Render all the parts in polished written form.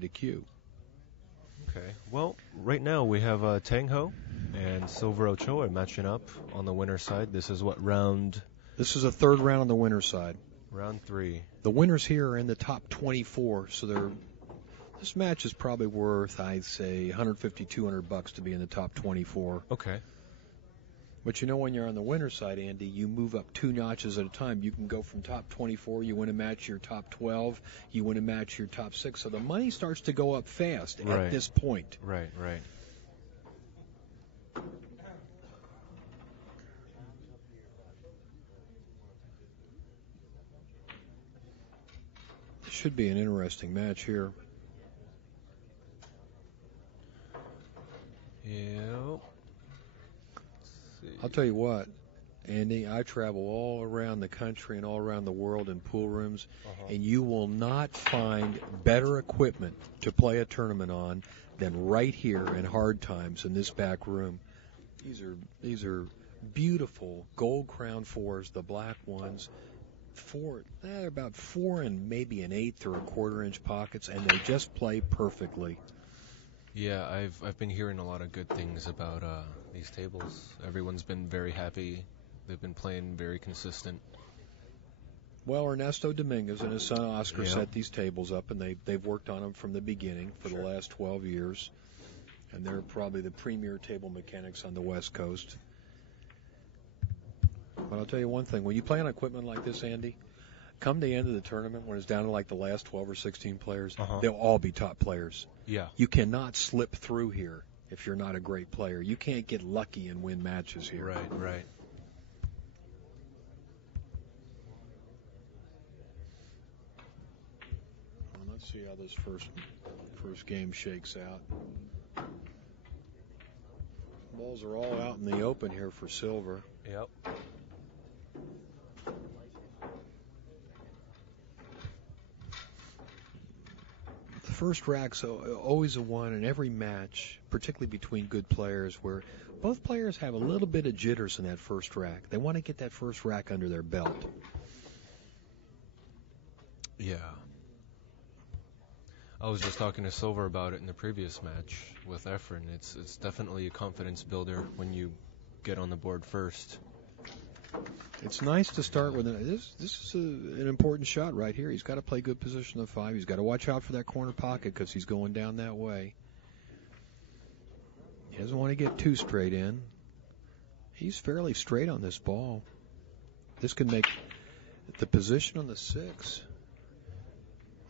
to Q. Okay. Well, right now we have Tang and Sylver Ochoa matching up on the winner's side. This is what, round? This is a third round on the winner's side. Round 3. The winners here are in the top 24, so this match is probably worth, I'd say, $150, $200 to be in the top 24. Okay. But you know, when you're on the winner's side, Andy, you move up 2 notches at a time. You can go from top 24, you win a match, your top 12, you win a match, your top 6. So the money starts to go up fast at this point. Right. This should be an interesting match here. Yep. I'll tell you what, Andy, I travel all around the country and all around the world in pool rooms, and you will not find better equipment to play a tournament on than right here in Hard Times in this back room. These are beautiful gold crown 4s, the black ones. They're about 4 and maybe an 1/8 or a 1/4-inch pockets, and they just play perfectly. Yeah, I've been hearing a lot of good things about these tables. Everyone's been very happy. They've been playing very consistent. Well, Ernesto Dominguez and his son Oscar set these tables up, and they've worked on them from the beginning for the last 12 years. And they're probably the premier table mechanics on the West Coast. But I'll tell you one thing. When you play on equipment like this, Andy, come the end of the tournament, when it's down to like the last 12 or 16 players, they'll all be top players. Yeah. You cannot slip through here if you're not a great player. You can't get lucky and win matches here. Right. Well, let's see how this first game shakes out. Balls are all out in the open here for Sylver. Yep. The first rack's always a one in every match, particularly between good players, where both players have a little bit of jitters in that first rack. They want to get that first rack under their belt. Yeah. I was just talking to Sylver about it in the previous match with Efren. It's definitely a confidence builder when you get on the board first. It's nice to start with this is an important shot right here. He's got to play good position of 5. He's got to watch out for that corner pocket because he's going down that way. He doesn't want to get too straight in. He's fairly straight on this ball. This could make the position on the 6.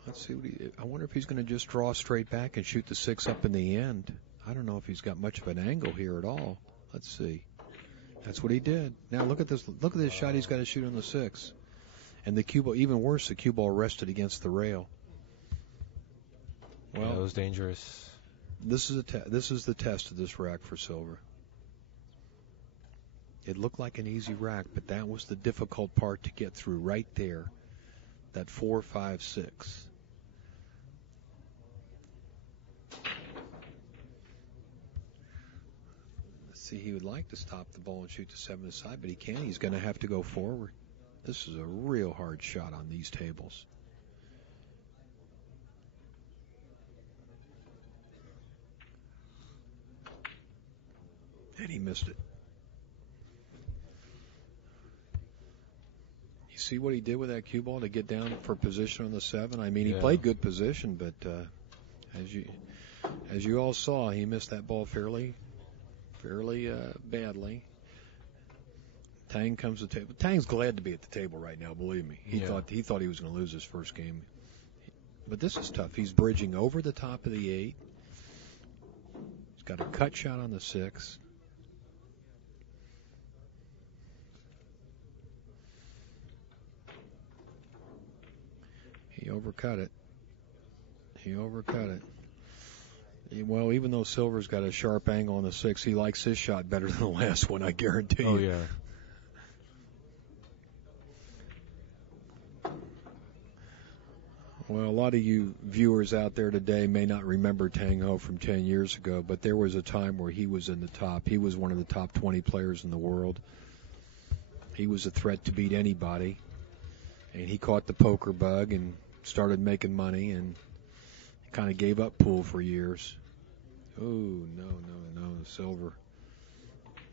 Let's see I wonder if he's going to just draw straight back and shoot the 6 up in the end. I don't know if he's got much of an angle here at all. Let's see. That's what he did. Now look at this. Look at this shot he's got to shoot on the 6. And the cue ball, even worse, the cue ball rested against the rail. Well, that was dangerous. This is the test of this rack for Sylver. It looked like an easy rack, but that was the difficult part to get through right there. That 4, 5, 6. See, he would like to stop the ball and shoot the 7 aside, but he can't. He's going to have to go forward. This is a real hard shot on these tables. And he missed it. You see what he did with that cue ball to get down for position on the 7? I mean, he played good position, but as you all saw, he missed that ball fairly badly. Tang comes to the table. Tang's glad to be at the table right now, believe me. He thought he was going to lose his first game. But this is tough. He's bridging over the top of the 8. He's got a cut shot on the 6. He overcut it. Well, even though Sylver's got a sharp angle on the 6, he likes his shot better than the last one, I guarantee you. Oh, yeah. Well, a lot of you viewers out there today may not remember Tang Ho from 10 years ago, but there was a time where he was in the top. He was one of the top 20 players in the world. He was a threat to beat anybody. And he caught the poker bug and started making money, and Kind of gave up pool for years. Oh, no, Sylver.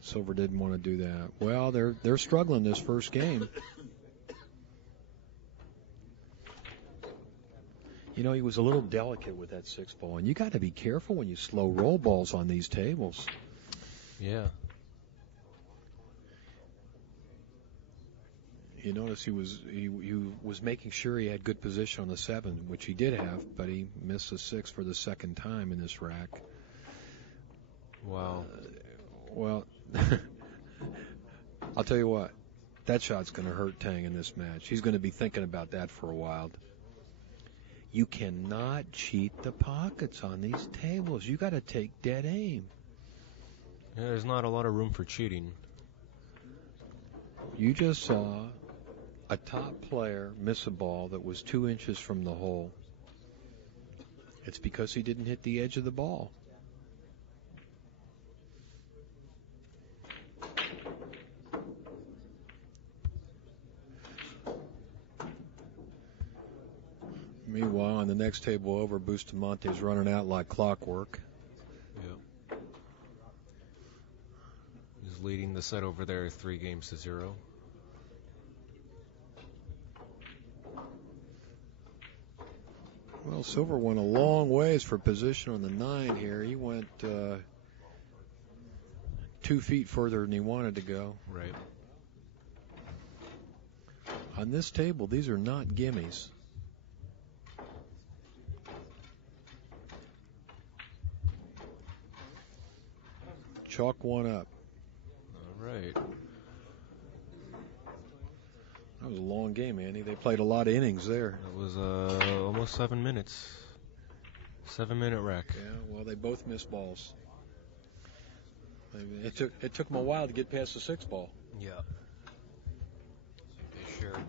Sylver didn't want to do that. Well, they're struggling this first game. You know, he was a little delicate with that 6 ball, and you got to be careful when you slow roll balls on these tables. Yeah. You notice he was making sure he had good position on the 7, which he did have, but he missed the 6 for the second time in this rack. Wow. Well, I'll tell you what, that shot's going to hurt Tang in this match. He's going to be thinking about that for a while. You cannot cheat the pockets on these tables. You got to take dead aim. Yeah, there's not a lot of room for cheating. You just saw a top player miss a ball that was 2 inches from the hole. It's because he didn't hit the edge of the ball. Meanwhile, on the next table over, Bustamante's running out like clockwork. Yep. He's leading the set over there 3-0. Well, Sylver went a long ways for position on the 9 here. He went 2 feet further than he wanted to go. Right. On this table, these are not gimmies. Chalk one up. All right. That was a long game, Andy. They played a lot of innings there. It was almost 7 minutes. 7-minute rack. Yeah, well, they both missed balls. It took them a while to get past the 6 ball. Yeah. They shared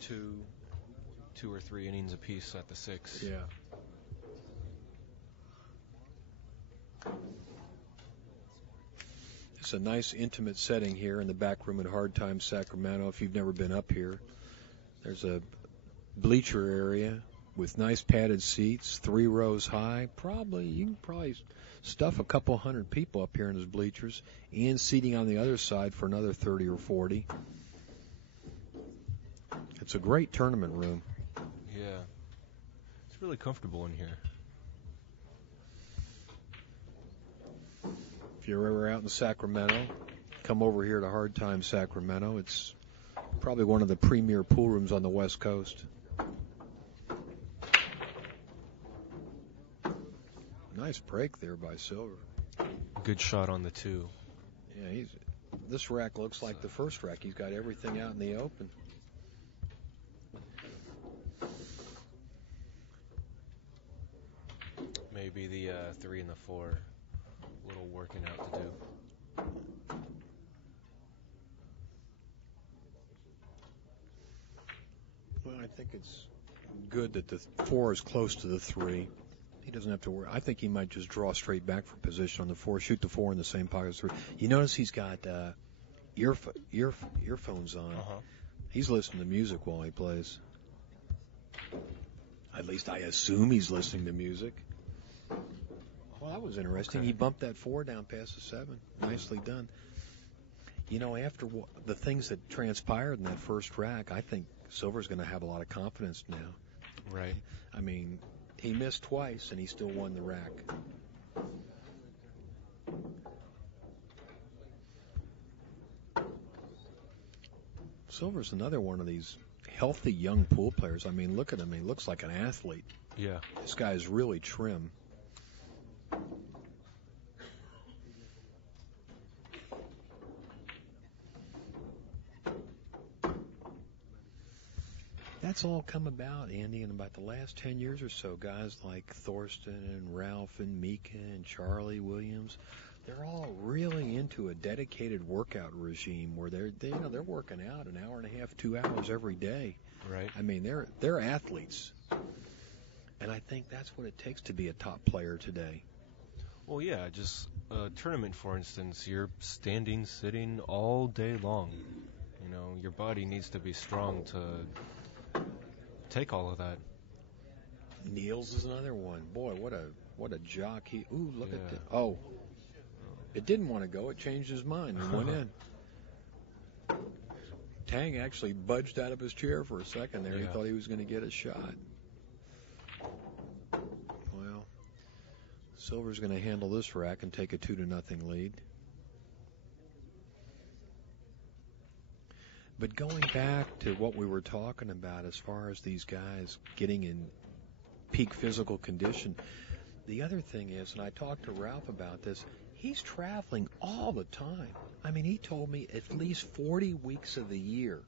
two or three innings apiece at the 6. Yeah. It's a nice intimate setting here in the back room at Hard Times Sacramento. If you've never been up here, there's a bleacher area with nice padded seats, 3 rows high. You can probably stuff a couple hundred people up here in those bleachers, and seating on the other side for another 30 or 40. It's a great tournament room. Yeah. It's really comfortable in here. If you're ever out in Sacramento, come over here to Hard Times Sacramento. It's probably one of the premier pool rooms on the West Coast. Nice break there by Sylver. Good shot on the 2. Yeah, this rack looks like the first rack. He's got everything out in the open. Maybe the 3 and the 4. A little working out to do. Well, I think it's good that the 4 is close to the 3. He doesn't have to worry. I think he might just draw straight back for position on the 4, shoot the 4 in the same pocket as 3. You notice he's got earphones on. Uh-huh. He's listening to music while he plays. At least I assume he's listening to music. Well, that was interesting. Okay. He bumped that 4 down past the 7. Nicely done. You know, after the things that transpired in that first rack, I think Sylver's going to have a lot of confidence now. Right. I mean, he missed twice, and he still won the rack. Sylver's another one of these healthy young pool players. I mean, look at him. He looks like an athlete. Yeah. This guy is really trim. That's all come about, Andy, in about the last 10 years or so. Guys like Thorsten and Ralph and Mika and Charlie Williams, they're all really into a dedicated workout regime where they're working out an hour and a half, 2 hours every day. Right. I mean, they're athletes, and I think that's what it takes to be a top player today. Well, yeah, just a tournament, for instance, you're standing, sitting all day long. You know, your body needs to be strong to take all of that. Niels is another one. Boy, what a jock he. Ooh, look Yeah. at that. Oh, it didn't want to go. It changed his mind and went in. Tang actually budged out of his chair for a second there. He Yeah. thought he was going to get a shot. Well, Sylver's going to handle this rack and take a 2-0 lead. But going back to what we were talking about as far as these guys getting in peak physical condition, the other thing is, and I talked to Ralph about this, he's traveling all the time. I mean, he told me at least 40 weeks of the year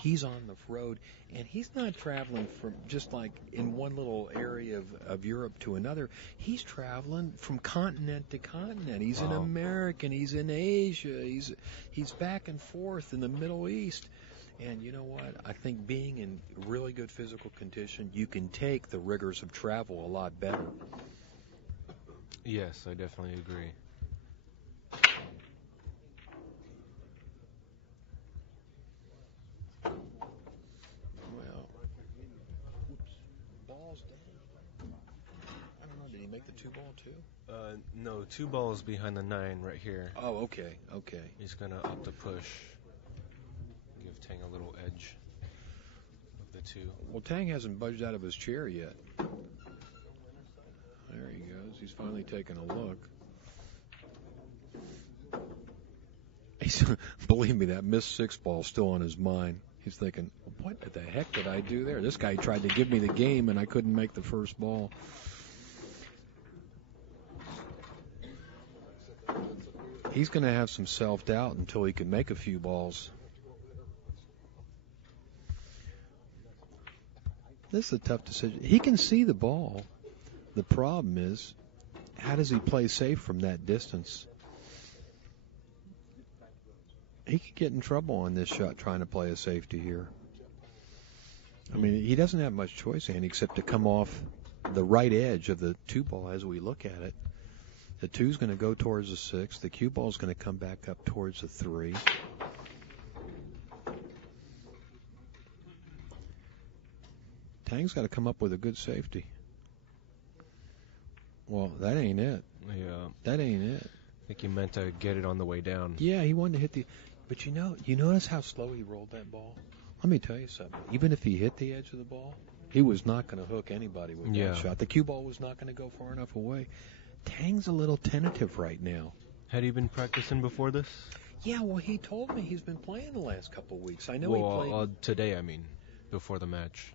he's on the road, and he's not traveling from just like in one little area of Europe to another. He's traveling from continent to continent. He's in America, he's in Asia, he's back and forth in the Middle East. And you know what? I think being in really good physical condition, you can take the rigors of travel a lot better. Yes, I definitely agree. Well, balls down. I don't know. Did he make the 2-ball too? No, 2 balls behind the 9 right here. Oh, okay. He's gonna up the push, give Tang a little edge of the 2. Well, Tang hasn't budged out of his chair yet. There he goes. He's finally taking a look. Believe me, that missed 6-ball still on his mind. He's thinking, what the heck did I do there? This guy tried to give me the game, and I couldn't make the first ball. He's going to have some self-doubt until he can make a few balls. This is a tough decision. He can see the ball. The problem is, how does he play safe from that distance? He could get in trouble on this shot trying to play a safety here. I mean, he doesn't have much choice, Andy, except to come off the right edge of the 2-ball as we look at it. The 2's going to go towards the 6. The cue ball's going to come back up towards the 3. Tang's got to come up with a good safety. Well, that ain't it. Yeah. That ain't it. I think he meant to get it on the way down. Yeah, he wanted to hit the... But you notice how slow he rolled that ball? Let me tell you something. Even if he hit the edge of the ball, he was not going to hook anybody with that shot. The cue ball was not going to go far enough away. Tang's a little tentative right now. Had he been practicing before this? Yeah, well, he told me he's been playing the last couple of weeks. I know he played... today, I mean, before the match.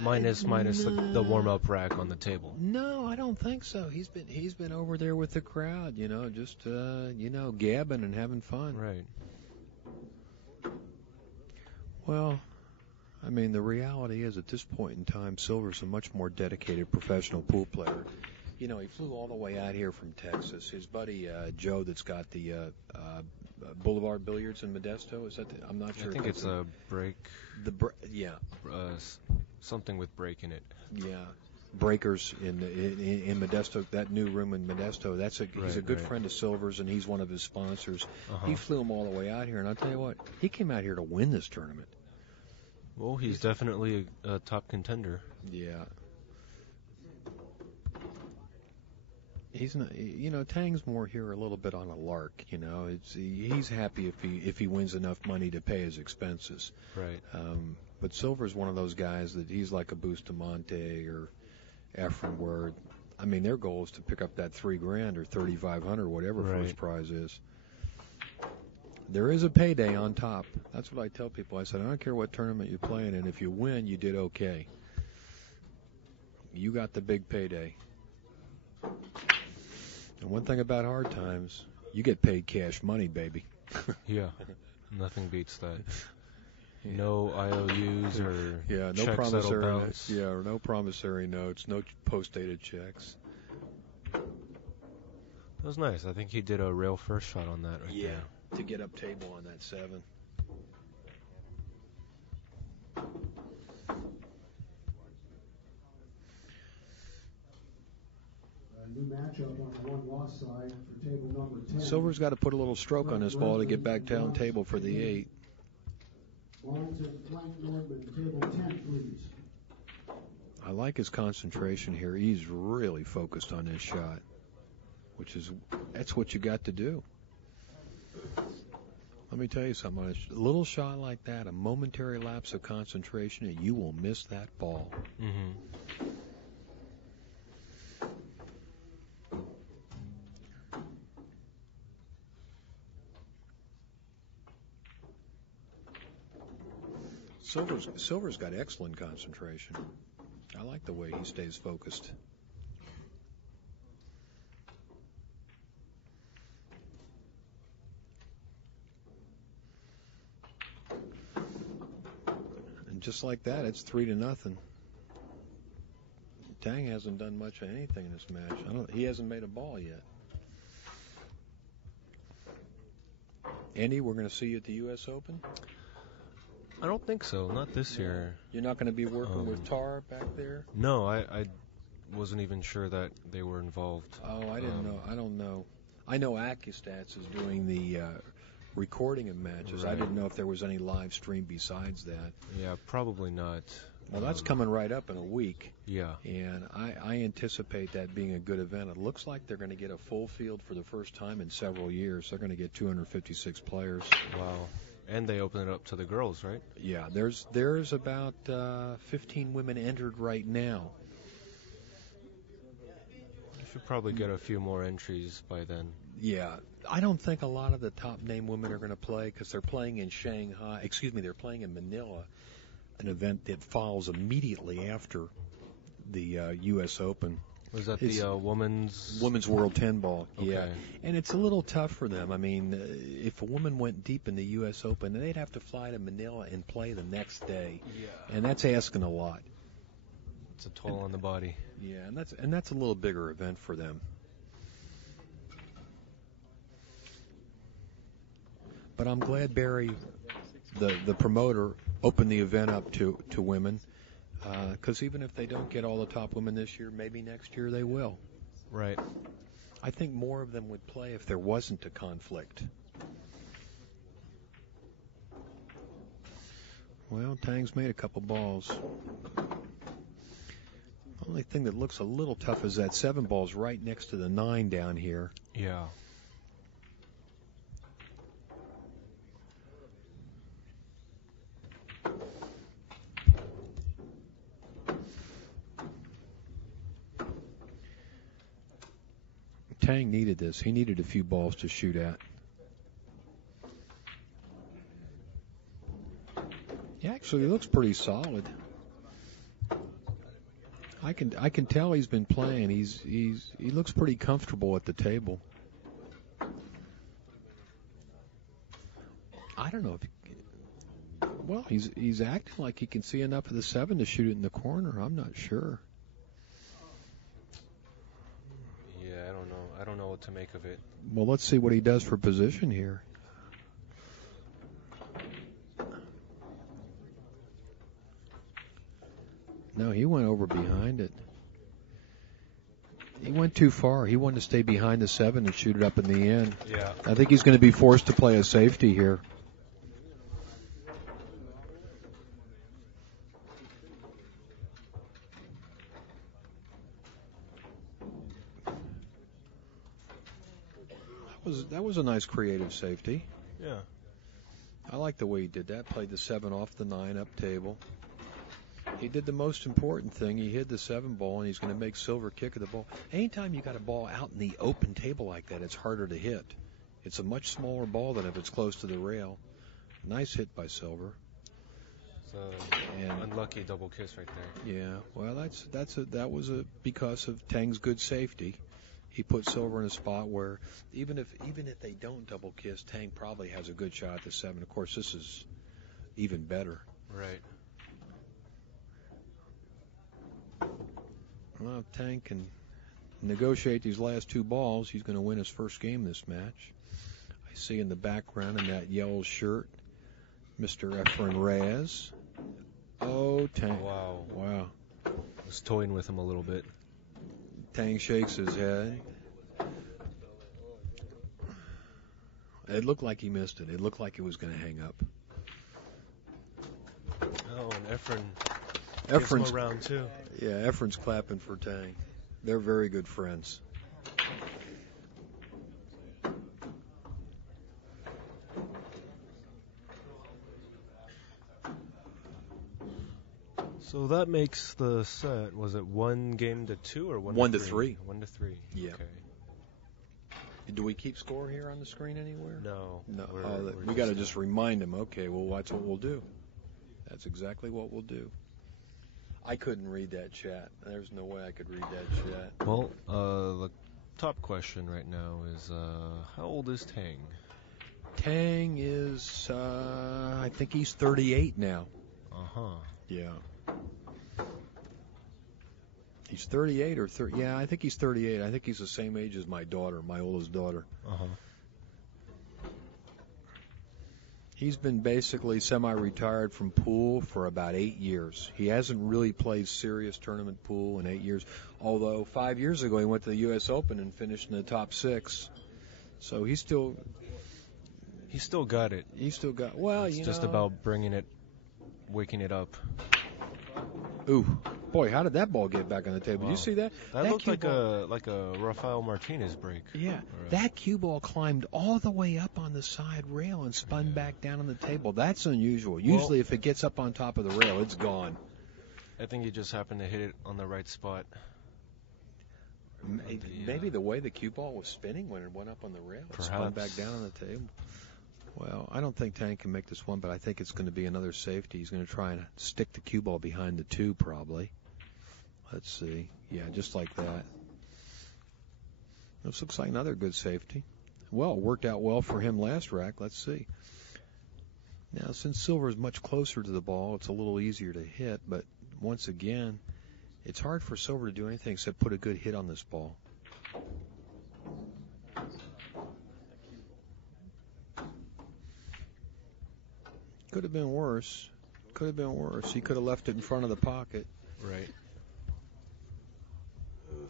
Minus the warm-up rack on the table. No, I don't think so. He's been over there with the crowd, just gabbing and having fun. Right. Well, I mean, the reality is at this point in time, Sylver's a much more dedicated professional pool player. He flew all the way out here from Texas. His buddy Joe, that's got the Boulevard Billiards in Modesto. Is that? I'm not sure. I think it's a break. Yeah. Something with break in it. Yeah. Breakers in Modesto, that new room in Modesto. He's a good friend of Sylver's, and he's one of his sponsors. He flew him all the way out here, and I'll tell you what, he came out here to win this tournament. Well, he's definitely a top contender. Yeah. He's not, Tang's more here a little bit on a lark. He's happy if he wins enough money to pay his expenses. Right. But Sylver's one of those guys that he's like a Bustamante or Efren, where, I mean, their goal is to pick up that $3,000 or $3,500, whatever first prize is. There is a payday on top. That's what I tell people. I said, I don't care what tournament you're playing in. If you win, you did okay. You got the big payday. And one thing about hard times, you get paid cash money, baby. Yeah, nothing beats that. No IOUs or no checks promissory that'll bounce. or no promissory notes, no post-dated checks. That was nice. I think he did a rail first shot on that right there. To get up table on that 7. New matchup on the one-loss side for table number 10. Sylver's got to put a little stroke on this ball to get back down table for the 8. Wellington, Frank Nordman, table 10, please. I like his concentration here. He's really focused on this shot, that's what you got to do. Let me tell you something. A little shot like that, a momentary lapse of concentration, and you will miss that ball. Mm-hmm. Sylver's got excellent concentration. I like the way he stays focused. And just like that, it's 3-0. Tang hasn't done much of anything in this match. He hasn't made a ball yet. Andy, we're going to see you at the U.S. Open? I don't think so. Not this year. You're not going to be working with Tar back there? No, I wasn't even sure that they were involved. Oh, I didn't know. I don't know. I know Accustats is doing the recording of matches. Right. I didn't know if there was any live stream besides that. Yeah, probably not. Well, that's coming right up in a week. Yeah. And I anticipate that being a good event. It looks like they're going to get a full field for the first time in several years. They're going to get 256 players. Wow. And they open it up to the girls, right? Yeah, there's about 15 women entered right now. You should probably get a few more entries by then. Yeah, I don't think a lot of the top name women are going to play because they're playing in they're playing in Manila, an event that follows immediately after the U.S. Open. Was that the Women's World 10 Ball? Okay. Yeah, and it's a little tough for them. I mean, if a woman went deep in the U.S. Open, they'd have to fly to Manila and play the next day. Yeah. And that's asking a lot. It's a toll on the body. Yeah, and that's a little bigger event for them. But I'm glad Barry, the promoter, opened the event up to women. Because even if they don't get all the top women this year, maybe next year they will. Right. I think more of them would play if there wasn't a conflict. Well, Tang's made a couple balls. The only thing that looks a little tough is that 7 ball's right next to the 9 down here. Yeah. Tang needed this. He needed a few balls to shoot at. He actually looks pretty solid. I can tell he's been playing. He looks pretty comfortable at the table. I don't know if he's acting like he can see enough of the 7 to shoot it in the corner. I'm not sure. Yeah, I don't know what to make of it. Well, let's see what he does for position here. No, he went over behind it. He went too far. He wanted to stay behind the 7 and shoot it up in the end. Yeah. I think he's going to be forced to play a safety here. That was a nice creative safety. Yeah. I like the way he did that. Played the 7 off the 9 up table. He did the most important thing. He hid the 7 ball, and he's going to make Sylver kick at the ball. Anytime you got a ball out in the open table like that, it's harder to hit. It's a much smaller ball than if it's close to the rail. Nice hit by Sylver. And unlucky double kiss right there. Yeah. Well, that was because of Tang's good safety. He put Sylver in a spot where even if they don't double kiss, Tang probably has a good shot at the 7. Of course, this is even better. Right. Well, if Tang can negotiate these last 2 balls, he's going to win his first game this match. I see in the background in that yellow shirt, Mr. Efren Reyes. Oh, Tang. Wow. I was toying with him a little bit. Tang shakes his head. It looked like he missed it. It looked like it was going to hang up. Oh, and Efren gives him a round too. Yeah, Efren's clapping for Tang. They're very good friends. So that makes the set, was it 1-2 or 1 to 3? 1 to 3. Yeah. Okay. Do we keep score here on the screen anywhere? No. No. We're We got to just remind him. Okay, well, that's what we'll do. That's exactly what we'll do. I couldn't read that chat. There's no way I could read that chat. Well, the top question right now is, how old is Tang? Tang is, I think he's 38 now. Uh-huh. Yeah. He's 38 or 30. Yeah, I think he's 38. I think he's the same age as my daughter, my oldest daughter. Uh-huh. He's been basically semi-retired from pool for about 8 years. He hasn't really played serious tournament pool in 8 years, although 5 years ago he went to the U.S. Open and finished in the top 6. So he's still got it. He's still got. Well, it's just about waking it up. Ooh, boy, how did that ball get back on the table? Wow. Did you see that? That looked like a Rafael Martinez break. Yeah, that cue ball climbed all the way up on the side rail and spun back down on the table. That's unusual. Usually, if it gets up on top of the rail, it's gone. I think he just happened to hit it on the right spot. Maybe the way the cue ball was spinning when it went up on the rail, it spun back down on the table. Well, I don't think Tang can make this one, but I think it's going to be another safety. He's going to try and stick the cue ball behind the 2, probably. Let's see. Yeah, just like that. This looks like another good safety. Well, it worked out well for him last rack. Let's see. Now, since Sylver is much closer to the ball, it's a little easier to hit, but once again, it's hard for Sylver to do anything except put a good hit on this ball. Could have been worse. Could have been worse. He could have left it in front of the pocket. Right.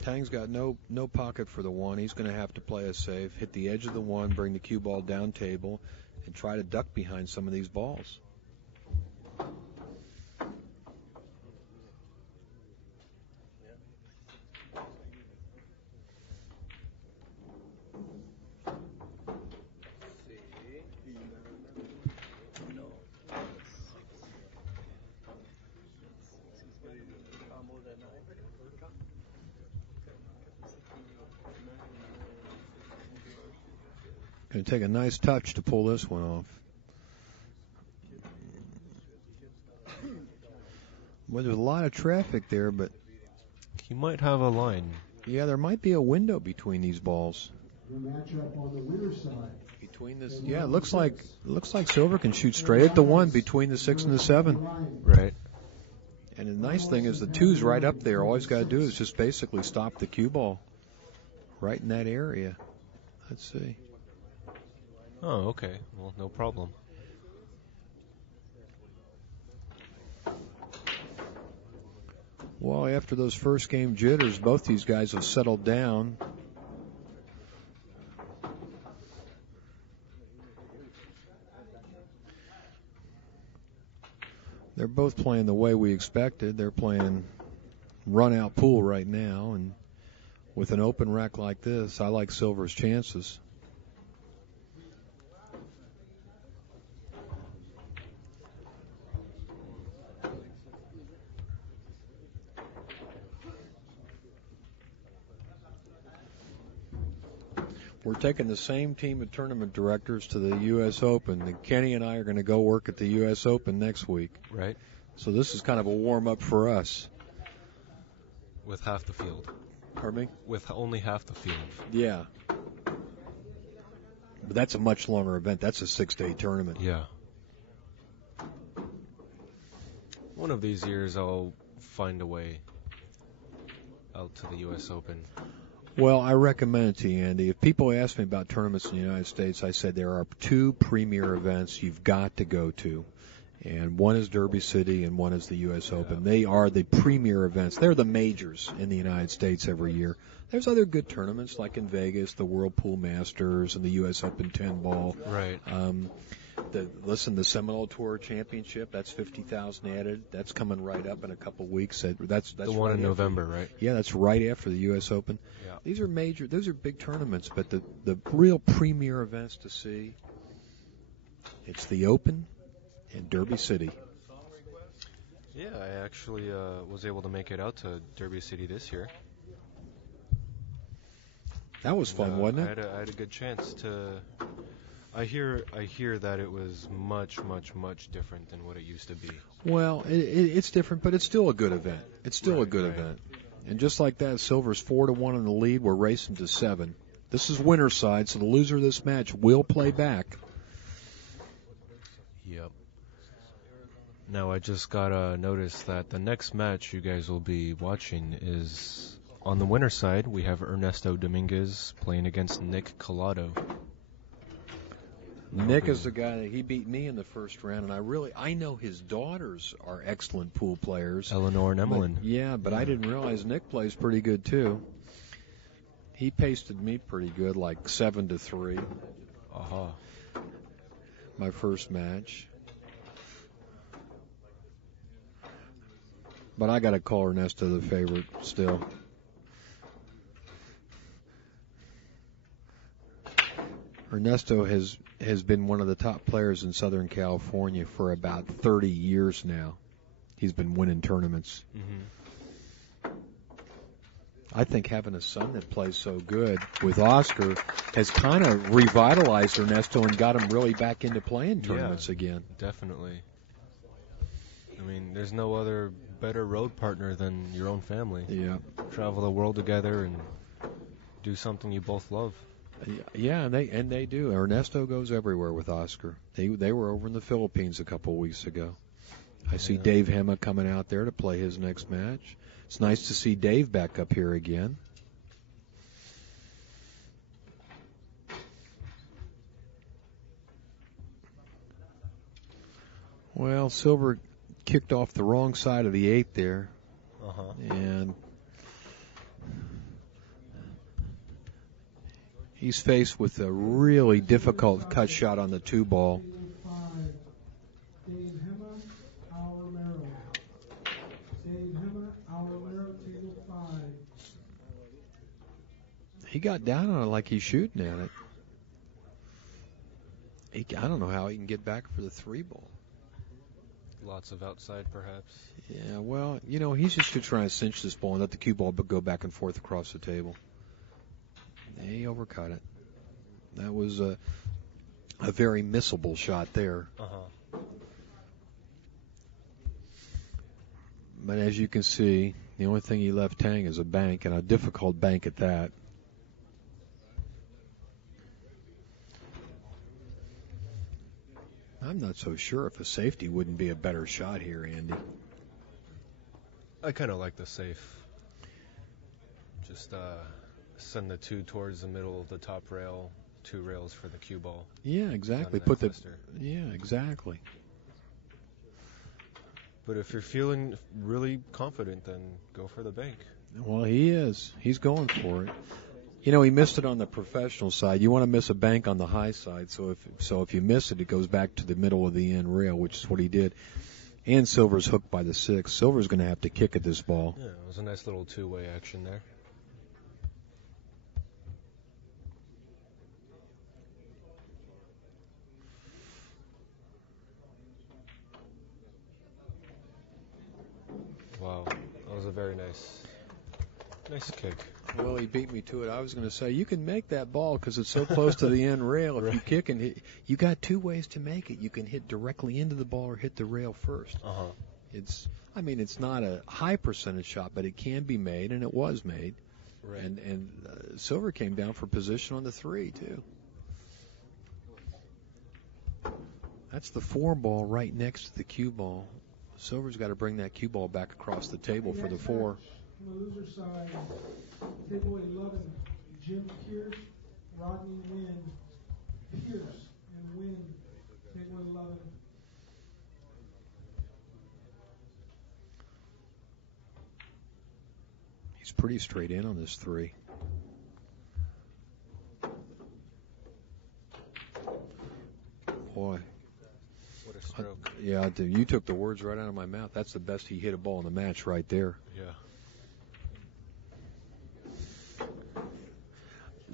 Tang's got no pocket for the 1. He's going to have to play it safe, hit the edge of the 1, bring the cue ball down table, and try to duck behind some of these balls. Going to take a nice touch to pull this one off. Well, there's a lot of traffic there, but he might have a line. Yeah, there might be a window between these balls. The matchup on the winner's side. Between this, yeah, it looks like Sylver can shoot straight at the 1 between the 6 and the 7. Right. And the nice thing is the 2's right up there. All he's got to do is just basically stop the cue ball right in that area. Let's see. Oh, okay. Well, no problem. Well, after those first game jitters, both these guys have settled down. They're both playing the way we expected. They're playing run-out pool right now, and with an open rack like this, I like Sylver's chances. We're taking the same team of tournament directors to the U.S. Open. And Kenny and I are going to go work at the U.S. Open next week. Right. So this is kind of a warm-up for us. With half the field. Pardon me? With only half the field. Yeah. But that's a much longer event. That's a 6-day tournament. Yeah. One of these years I'll find a way out to the U.S. Open. Well, I recommend it to you, Andy. If people ask me about tournaments in the United States, I said there are 2 premier events you've got to go to. And one is Derby City and one is the U.S. Open. They are the premier events. They're the majors in the United States every year. There's other good tournaments like in Vegas, the Whirlpool Masters and the U.S. Open 10 ball. Right. the Seminole Tour Championship, that's 50,000 added. That's coming right up in a couple weeks. That's the one right in November, right? Yeah, that's right after the U.S. Open. Yeah. Those are big tournaments, but the real premier events to see, it's the Open in Derby City. Yeah, I actually was able to make it out to Derby City this year. That was fun, wasn't it? I had a good chance to. I hear that it was much different than what it used to be. Well, it's different, but it's still a good event. It's still a good event. And just like that, Sylver's 4-1 in the lead. We're racing to 7. This is winner's side, so the loser of this match will play back. Yep. Now I just got a notice that the next match you guys will be watching is on the winner's side. We have Ernesto Dominguez playing against Nick Collado. Nick is the guy that he beat me in the first round, and I know his daughters are excellent pool players. Eleanor and Emmeline. But I didn't realize Nick plays pretty good too. He pasted me pretty good, like 7-3. My first match. But I got to call Ernesto the favorite still. Ernesto has been one of the top players in Southern California for about 30 years now. He's been winning tournaments. Mm-hmm. I think having a son that plays so good with Oscar has kind of revitalized Ernesto and got him really back into playing tournaments again. Definitely. I mean, there's no other better road partner than your own family. Yeah. Travel the world together and do something you both love. Yeah, and they do. Ernesto goes everywhere with Oscar. They were over in the Philippines a couple of weeks ago. I see Dave Hema coming out there to play his next match. It's nice to see Dave back up here again. Well, Sylver kicked off the wrong side of the 8 there. And he's faced with a really difficult cut shot on the 2 ball. He got down on it like he's shooting at it. I don't know how he can get back for the 3 ball. Lots of outside, perhaps. Yeah, well, he's just trying to cinch this ball and let the cue ball go back and forth across the table. He overcut it. That was a very missable shot there. But as you can see, the only thing he left Tang is a bank, and a difficult bank at that. I'm not so sure if a safety wouldn't be a better shot here, Andy. I kind of like the safe. Just send the 2 towards the middle of the top rail, 2 rails for the cue ball. Yeah, exactly. Exactly. But if you're feeling really confident, then go for the bank. Well, he is. He's going for it. He missed it on the professional side. You want to miss a bank on the high side, so if you miss it, it goes back to the middle of the end rail, which is what he did. And Sylver's hooked by the 6. Sylver's going to have to kick at this ball. Yeah, it was a nice little 2-way action there. Wow, that was a very nice kick. Well, he beat me to it. I was going to say, you can make that ball because it's so close to the end rail. If you kick and hit, you got 2 ways to make it. You can hit directly into the ball or hit the rail first. It's not a high percentage shot, but it can be made, and it was made. Right. And Sylver came down for position on the 3, too. That's the 4 ball right next to the cue ball. Sylver's got to bring that cue ball back across the table for the 4. On the loser side, table 11, Jim Pierce, Rodney Wynn, Pierce, and Wynn, table 11. He's pretty straight in on this 3. Boy, stroke. Yeah, you took the words right out of my mouth. That's the best he hit a ball in the match right there. Yeah.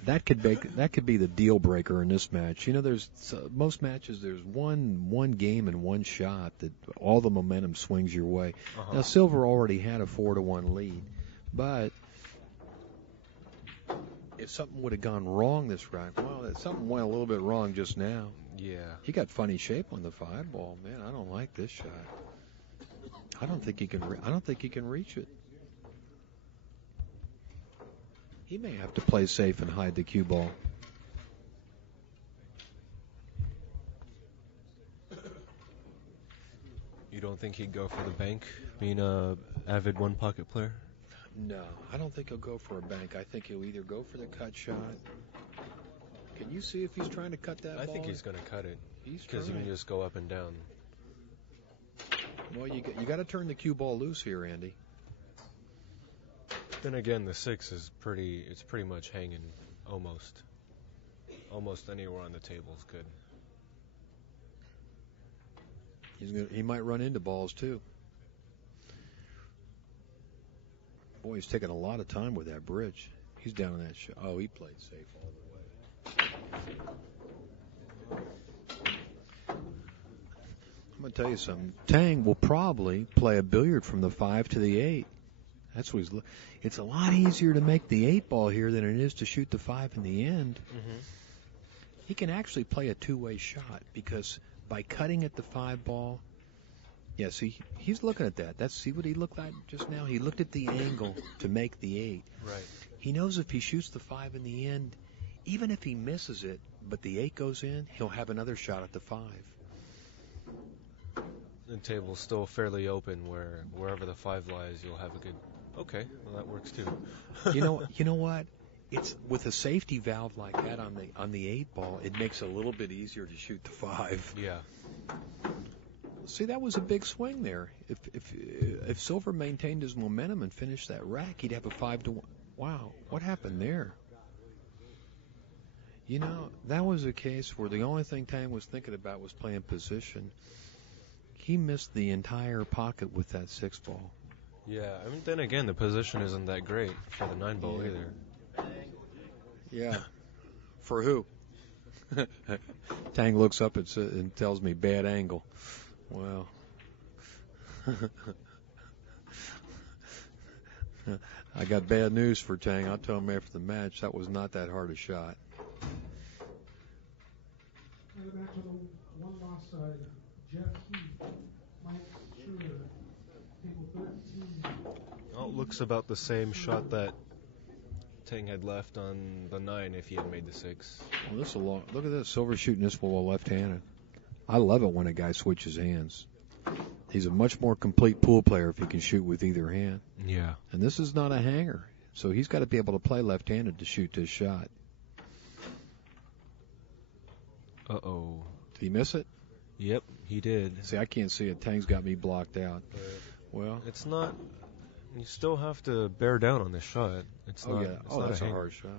That could be the deal breaker in this match. You know, there's most matches there's one game and one shot that all the momentum swings your way. Uh-huh. Now Sylver already had a 4-1 lead, but if something would have gone wrong this round, well, something went a little bit wrong just now. Yeah. He got funny shape on the 5 ball, man. I don't like this shot. I don't think he can reach it. He may have to play safe and hide the cue ball. You don't think he'd go for the bank, being a avid one pocket player? No, I don't think he'll go for a bank. I think he'll either go for the cut shot. Can you see if he's trying to cut that ball? I think he's going to cut it. He's because you can just go up and down. Well, you got to turn the cue ball loose here, Andy. Then again, the 6 is pretty much hanging almost anywhere on the table is good. He might run into balls too. Boy, he's taking a lot of time with that bridge. He's down on that shot. Oh, he played safe all the way. I'm going to tell you something. Tang will probably play a billiard from the 5 to the 8. That's what it's a lot easier to make the 8 ball here than it is to shoot the 5 in the end. Mm-hmm. He can actually play a two-way shot because by cutting at the 5 ball, yeah, see, he's looking at that. See what he looked like just now? He looked at the angle to make the 8. Right. He knows if he shoots the 5 in the end, even if he misses it, but the 8 goes in, he'll have another shot at the 5. The table's still fairly open wherever the 5 lies, you'll have a good... Okay, well that works too. You know what? It's with a safety valve like that on the 8 ball, it makes it a little bit easier to shoot the 5. Yeah. See, that was a big swing there. If Sylver maintained his momentum and finished that rack, he'd have a 5-1. Wow, what happened there? You know, that was a case where the only thing Tang was thinking about was playing position. He missed the entire pocket with that 6 ball. Yeah, I mean, then again, the position isn't that great for the 9 ball either. Yeah. For who? Tang looks up and tells me bad angle. Well, I got bad news for Tang. I'll tell him after the match that was not that hard a shot. And the match on the one loss side, Jeff Heath, Mike Sylver, table 13. Well, it looks about the same shot that Tang had left on the 9 if he had made the 6. Well, this is a long. Look at this. Sylver shooting this ball left-handed. I love it when a guy switches hands. He's a much more complete pool player if he can shoot with either hand. Yeah. And this is not a hanger, so he's got to be able to play left-handed to shoot this shot. Uh-oh. Did he miss it? Yep, he did. See, I can't see it. Tang's got me blocked out. Well, it's not. You still have to bear down on this shot. It's not. Yeah. It's not that's a a hard shot.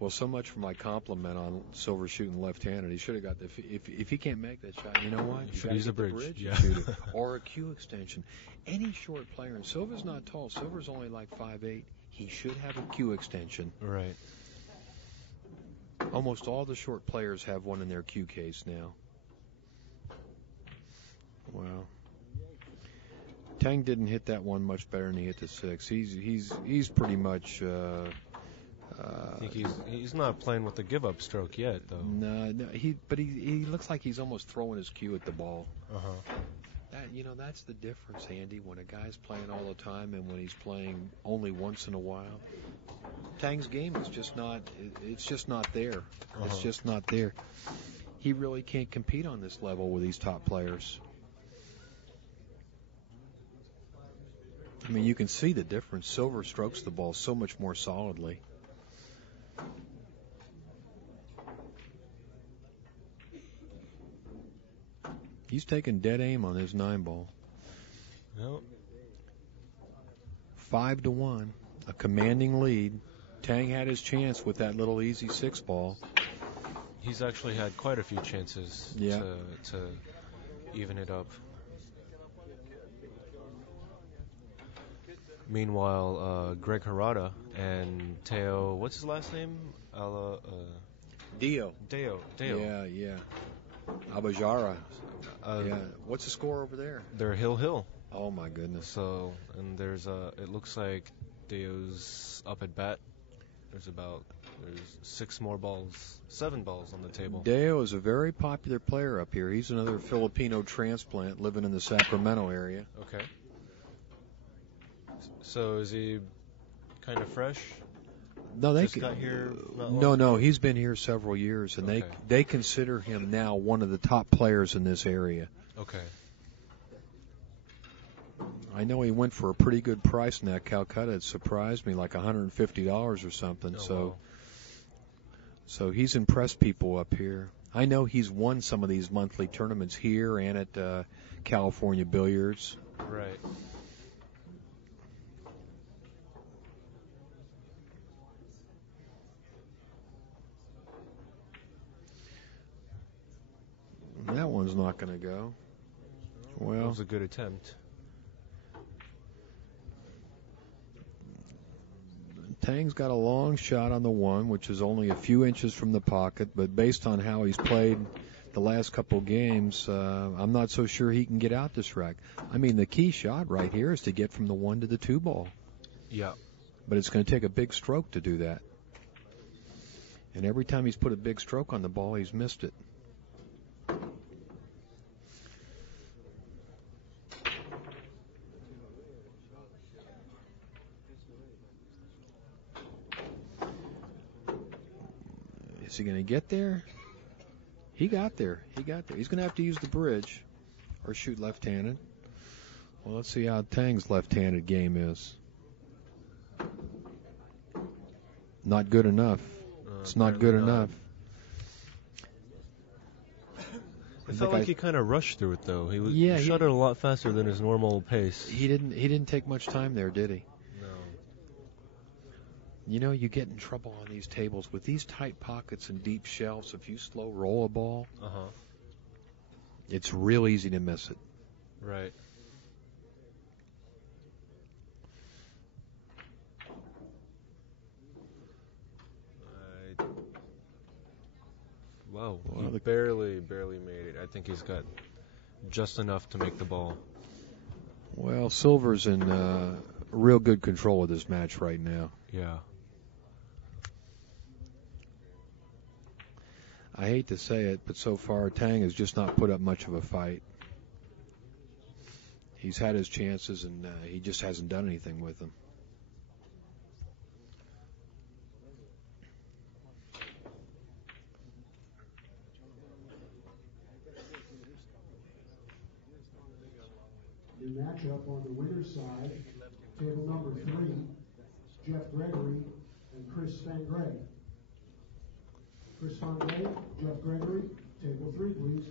Well, so much for my compliment on Sylver shooting left-handed. He should have got if he can't make that shot, you know what? You should use a bridge, and shoot it. Or a cue extension. Any short player, and Sylver's not tall. Sylver's only like 5'8". He should have a cue extension. Right. Almost all the short players have one in their cue case now. Well, Tang didn't hit that one much better than he hit the 6. He's pretty much. I think he's not playing with the give-up stroke yet, though. No, he looks like he's almost throwing his cue at the ball. That's the difference, Andy. When a guy's playing all the time and when he's playing only once in a while, Tang's game is just not. It's just not there. It's just not there. He really can't compete on this level with these top players. I mean, you can see the difference. Sylver strokes the ball so much more solidly. He's taking dead aim on his 9 ball. Yep. 5-1, a commanding lead. Tang had his chance with that little easy 6 ball. He's actually had quite a few chances to even it up. Meanwhile, Greg Harada and Teo, what's his last name? Dio. Deo. Yeah. Abajara. Yeah. What's the score over there? They're Hill. Oh my goodness. So, and it looks like Deo's up at bat. There's 7 balls on the table. Deo is a very popular player up here. He's another Filipino transplant living in the Sacramento area. Okay. So is he kind of fresh? No, they just got here. Not long no. He's been here several years, and okay. they consider him now one of the top players in this area. Okay. I know he went for a pretty good price in that Calcutta. It surprised me, like $150 or something. Wow. So he's impressed people up here. I know he's won some of these monthly tournaments here and at California Billiards. Right. That one's not going to go. Well, that was a good attempt. Tang's got a long shot on the one, which is only a few inches from the pocket, but based on how he's played the last couple games, I'm not so sure he can get out this rack. I mean, the key shot right here is to get from the 1 to the 2 ball. Yeah. But it's going to take a big stroke to do that. And every time he's put a big stroke on the ball, he's missed it. Is he going to get there? He got there. He's going to have to use the bridge or shoot left-handed. Well, let's see how Tang's left-handed game is. Not good enough. It's not good enough. It felt like he kind of rushed through it, though. He shot it a lot faster than his normal pace. He didn't take much time there, did he? No. You know, you get in trouble on these tables with these tight pockets and deep shelves. If you slow roll a ball, it's real easy to miss it. Right. Wow, he barely made it. I think he's got just enough to make the ball. Well, Sylver's in real good control of this match right now. Yeah. I hate to say it, but so far Tang has just not put up much of a fight. He's had his chances, and he just hasn't done anything with them. New matchup on the winner's side, table number 3, Jeff Gregory and Chris Fangray. Chris Fangray, Jeff Gregory, table 3, please.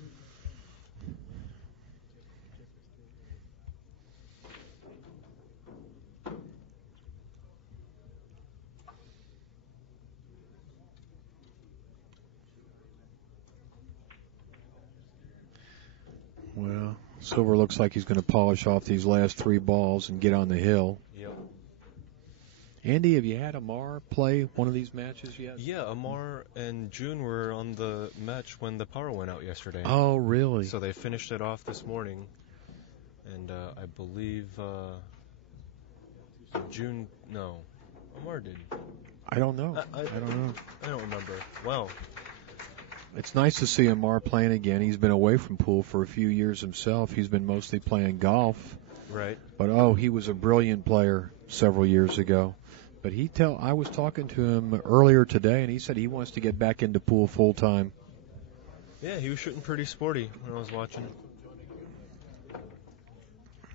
Well, Sylver looks like he's going to polish off these last 3 balls and get on the hill. Yep. Andy, have you had Amar play one of these matches yet? Yeah, Amar and June were on the match when the power went out yesterday. Oh, really? So they finished it off this morning. And I believe Amar did. I don't know. I don't know. I don't remember. Wow. It's nice to see Amar playing again. He's been away from pool for a few years himself. He's been mostly playing golf. Right. But, he was a brilliant player several years ago. But I was talking to him earlier today, and he said he wants to get back into pool full time. Yeah, he was shooting pretty sporty when I was watching.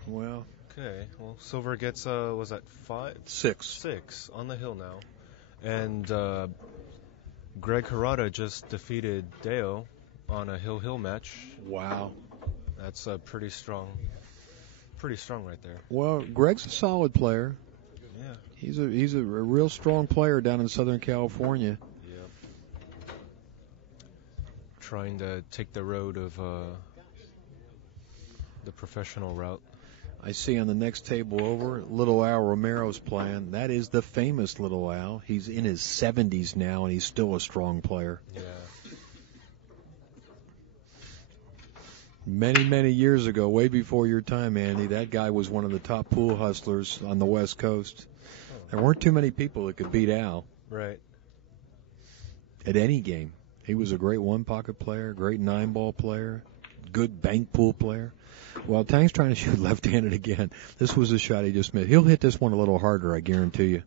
Well. Okay. Well, Sylver gets, was that 5? 6. 6 on the hill now. And Greg Harada just defeated Deo on a hill match. Wow. That's pretty strong right there. Well, Greg's a solid player. Yeah. He's a real strong player down in Southern California. Yep. Trying to take the road of the professional route. I see on the next table over, Little Al Romero's playing. That is the famous Little Al. He's in his 70s now, and he's still a strong player. Yeah. Many, many years ago, way before your time, Andy, that guy was one of the top pool hustlers on the West Coast. There weren't too many people that could beat Al. Right. At any game. He was a great one-pocket player, great nine-ball player, good bank pool player. Well, Tang's trying to shoot left-handed again. This was a shot he just missed. He'll hit this one a little harder, I guarantee you.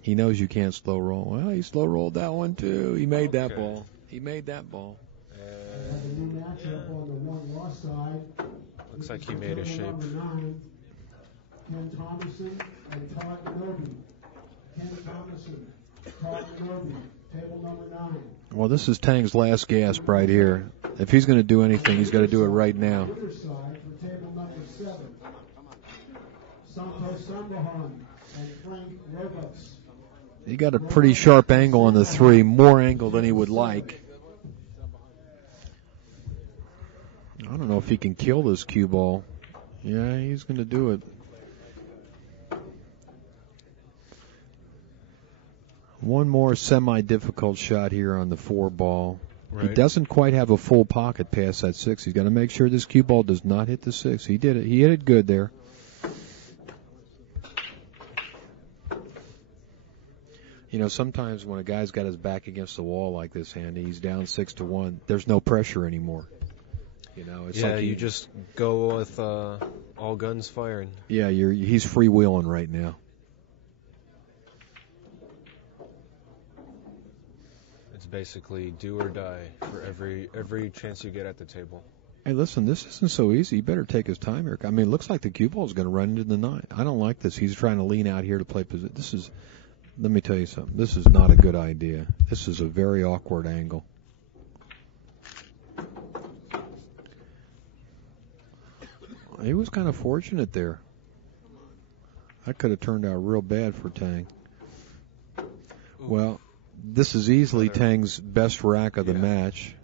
He knows you can't slow roll. Well, he slow rolled that one, too. He made that ball. He made that ball. Looks like he made a shape. Ken Thomason and Todd Noby. Ken Thomason, Todd Noby, table number 9. Well, this is Tang's last gasp right here. If he's going to do anything, he's got to do it right now. Riverside for table number 7. Santos Sambahan and Frank Roberts. He got a pretty sharp angle on the 3, more angle than he would like. I don't know if he can kill this cue ball. Yeah, he's going to do it. One more semi-difficult shot here on the 4 ball. Right. He doesn't quite have a full pocket past that 6. He's got to make sure this cue ball does not hit the 6. He did it. He hit it good there. You know, sometimes when a guy's got his back against the wall like this, Andy, he's down 6-1. There's no pressure anymore. You know, it's like you just go with all guns firing. Yeah, he's freewheeling right now. It's basically do or die for every chance you get at the table. Hey, listen, this isn't so easy. You better take his time here. I mean, it looks like the cue ball is going to run into the 9. I don't like this. He's trying to lean out here to play position. Let me tell you something. This is not a good idea. This is a very awkward angle. He was kind of fortunate there. That could have turned out real bad for Tang. Well, this is easily Tang's best rack of the match.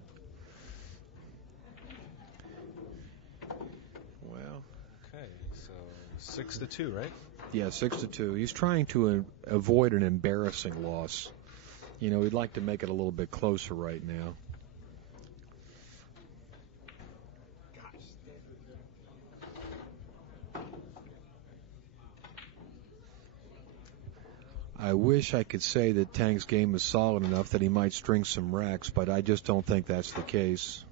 Well, okay, so 6-2, right? Yeah, 6-2. He's trying to avoid an embarrassing loss. You know, he'd like to make it a little bit closer right now. I wish I could say that Tang's game is solid enough that he might string some racks, but I just don't think that's the case.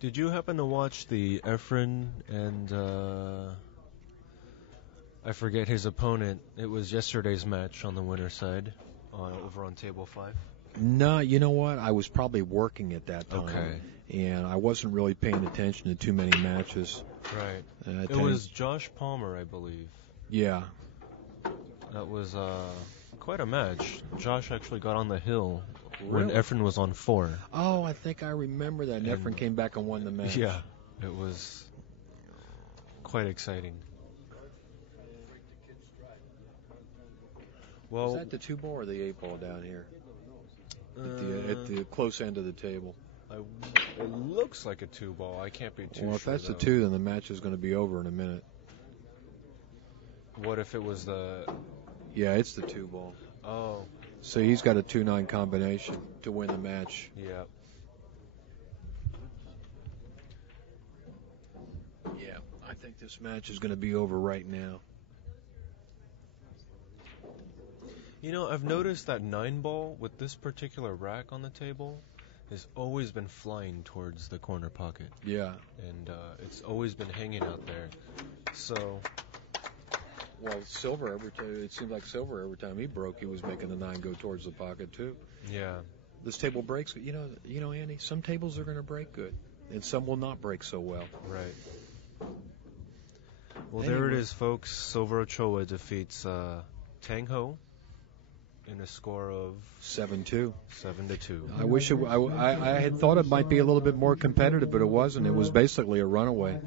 Did you happen to watch the Efren and I forget his opponent? It was yesterday's match on the winner's side, over on table 5. No, you know what? I was probably working at that time. Okay. And I wasn't really paying attention to too many matches. Right. It was Josh Palmer, I believe. Yeah. That was quite a match. Josh actually got on the hill really? When Efren was on 4. Oh, I think I remember that. And Efren came back and won the match. Yeah. It was quite exciting. Well, is that the 2 ball or the 8 ball down here? At the close end of the table. It looks like a 2 ball. I can't be too sure. Well, if that's though. the 2, then the match is going to be over in a minute. What if it was the... Yeah, it's the 2 ball. Oh. So he's got a 2-9 combination to win the match. Yeah. Yeah, I think this match is going to be over right now. You know, I've noticed that 9 ball with this particular rack on the table has always been flying towards the corner pocket. Yeah. And it's always been hanging out there. So... Well, Sylver, it seemed like Sylver, every time he broke, he was making the 9 go towards the pocket, too. Yeah. This table breaks. You know, Andy, some tables are going to break good, and some will not break so well. Right. Well, anyway. There it is, folks. Sylver Ochoa defeats Tang Ho in a score of 7-2. 7-2. I wish I had thought it might be a little bit more competitive, but it wasn't. It was basically a runaway.